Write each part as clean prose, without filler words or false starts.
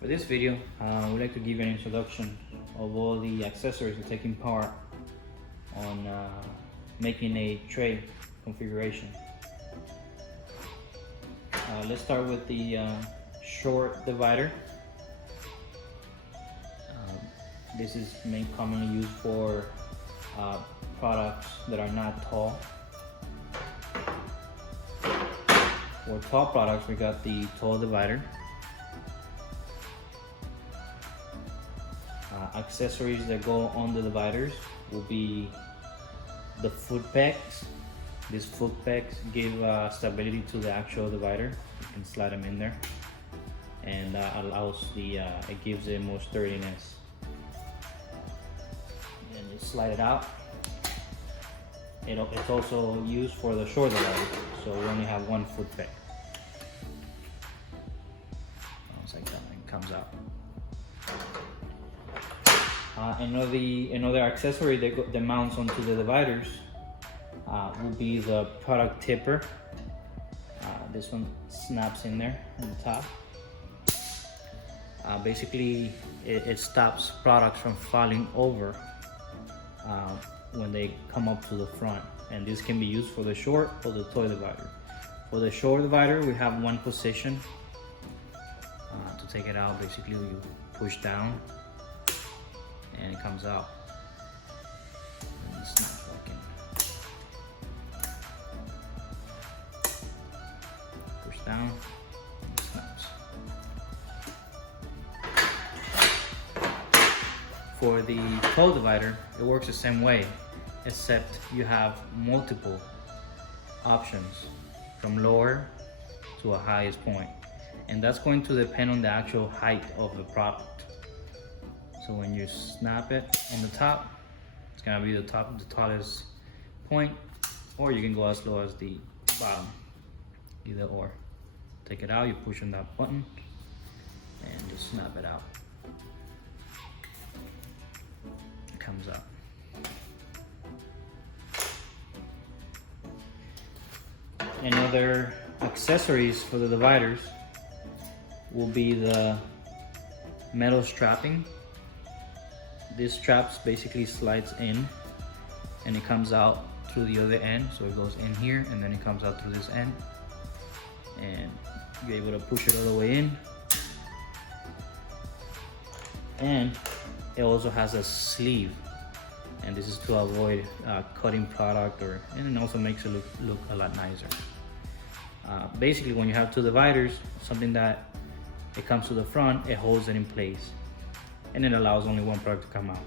For this video, I would like to give you an introduction of all the accessories that taking part on making a tray configuration. Let's start with the short divider. This is commonly used for products that are not tall. For tall products, we got the tall divider. Accessories that go on the dividers will be the foot pegs. These foot pegs give stability to the actual divider. You can slide them in there, and allows it gives it more sturdiness. And you slide it out. It's also used for the short divider, so we only have one foot peg. It's like that, it comes out. Another accessory that mounts onto the dividers will be the product tipper. This one snaps in there on the top. Basically, it stops products from falling over when they come up to the front, and this can be used for the short or the tall divider. For the short divider, we have one position. To take it out, basically you push down and it comes out. And it's not working. Push down, it snaps. For the tall divider, it works the same way, except you have multiple options from lower to a highest point, and that's going to depend on the actual height of the product. So when you snap it on the top, it's gonna be the tallest point, or you can go as low as the bottom, either or. Take it out, you push on that button, and just snap it out. It comes out. And other accessories for the dividers will be the metal strapping. This straps basically slides in and it comes out through the other end. So it goes in here and then it comes out through this end, and you're able to push it all the way in. And it also has a sleeve, and this is to avoid cutting product, and it also makes it look a lot nicer. Basically, when you have two dividers, something that it comes to the front, it holds it in place, and it allows only one product to come out.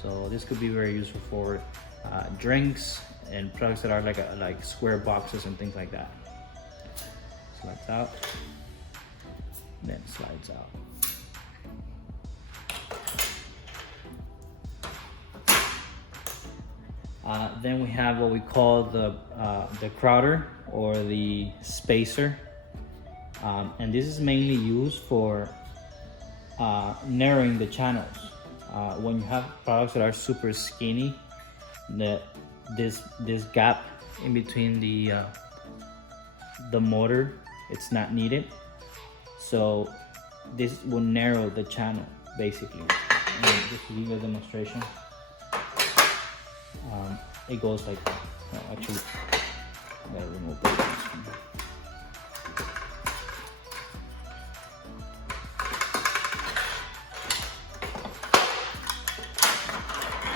So this could be very useful for drinks and products that are like square boxes and things like that. Slides out, then slides out. Then we have what we call the crowder or the spacer, and this is mainly used for narrowing the channels. When you have products that are super skinny, this gap in between the motor, it's not needed. So this will narrow the channel basically. And just to give you a demonstration, it goes like that. No, actually, I gotta remove it.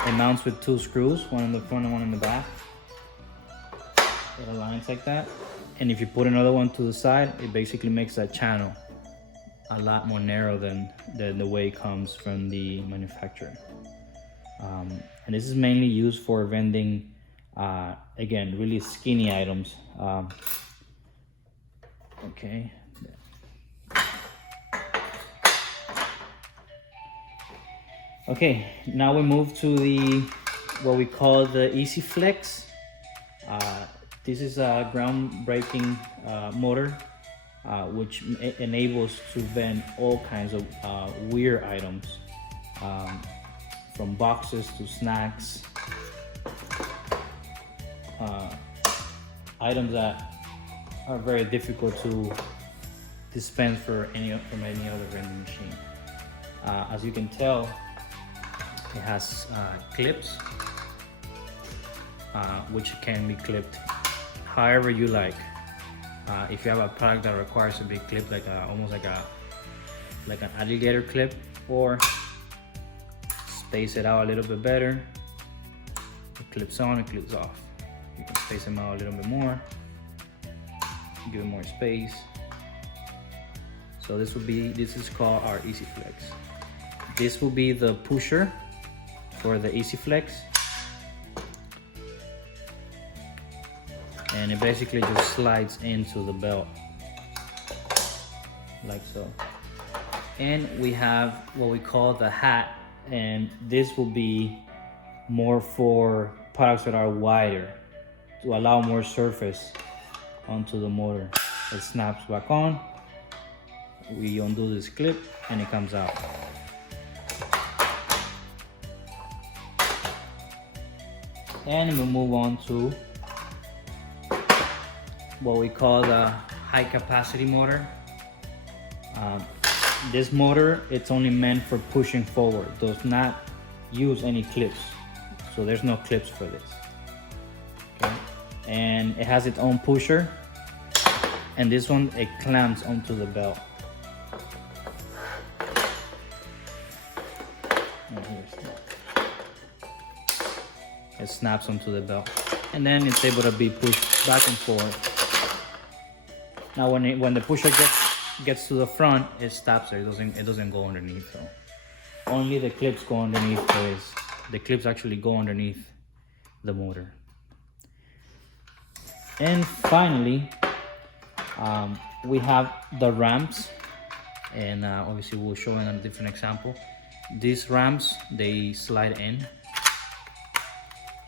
It mounts with two screws, one in the front and one in the back. It aligns like that. And if you put another one to the side, it basically makes that channel a lot more narrow than the way it comes from the manufacturer. And this is mainly used for vending, again, really skinny items. Okay. Okay, now we move to what we call the Easy Flex. This is a groundbreaking motor, which enables to vend all kinds of weird items, from boxes to snacks, items that are very difficult dispense from any other vending machine. As you can tell, it has clips, which can be clipped however you like. If you have a product that requires to be clipped almost like an alligator clip, or space it out a little bit better, it clips on, it clips off. You can space them out a little bit more, give it more space. So this is called our Easy Flex. This will be the pusher for the Easy Flex, and it basically just slides into the belt like so. And we have what we call the hat, and this will be more for products that are wider, to allow more surface onto the motor. It snaps back on, we undo this clip, and it comes out. And we'll move on to what we call the high capacity motor. This motor, it's only meant for pushing forward, does not use any clips. So there's no clips for this. Okay. And it has its own pusher, and this one, it clamps onto the belt. It snaps onto the belt, and then it's able to be pushed back and forth. Now when the pusher gets to the front, it stops there. It doesn't go underneath. So only the clips go underneath this. The clips actually go underneath the motor. And finally, we have the ramps, and obviously we'll show in a different example. These ramps, they slide in,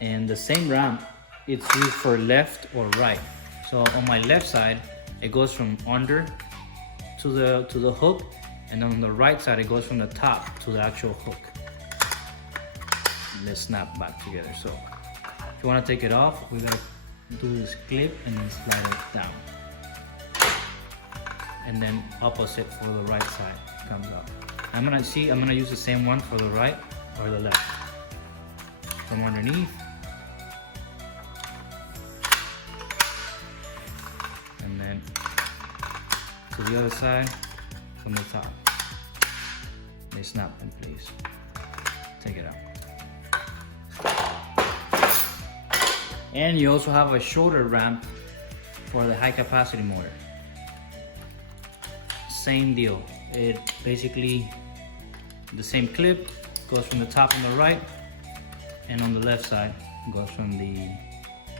and the same ramp, it's used for left or right. So on my left side, it goes from under to the hook, and on the right side, it goes from the top to the actual hook. And they snap back together. So if you want to take it off, we gotta do this clip and then slide it down, and then opposite for the right side comes up. I'm gonna use the same one for the right or the left. From underneath, and then to the other side from the top. They snap in place. Take it out. And you also have a shoulder ramp for the high capacity motor. Same deal. It basically, the same clip goes from the top on the right, and on the left side goes from the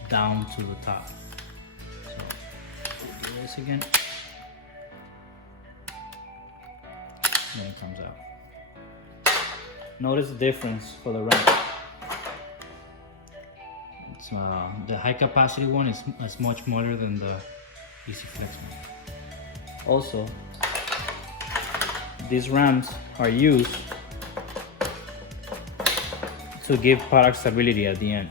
down to the top. So do this again, and then it comes out. Notice the difference for the ramp. It's, the high capacity one is much smaller than the Easy Flex one. Also, these ramps are used to give product stability at the end,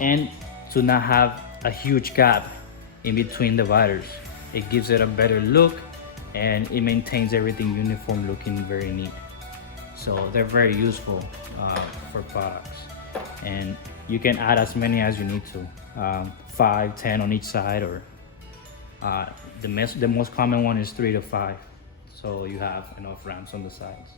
and to not have a huge gap in between dividers. It gives it a better look, and it maintains everything uniform, looking very neat. So they're very useful for products, and you can add as many as you need to, 5, 10 on each side, or the most common one is 3 to 5. So you have enough ramps on the sides.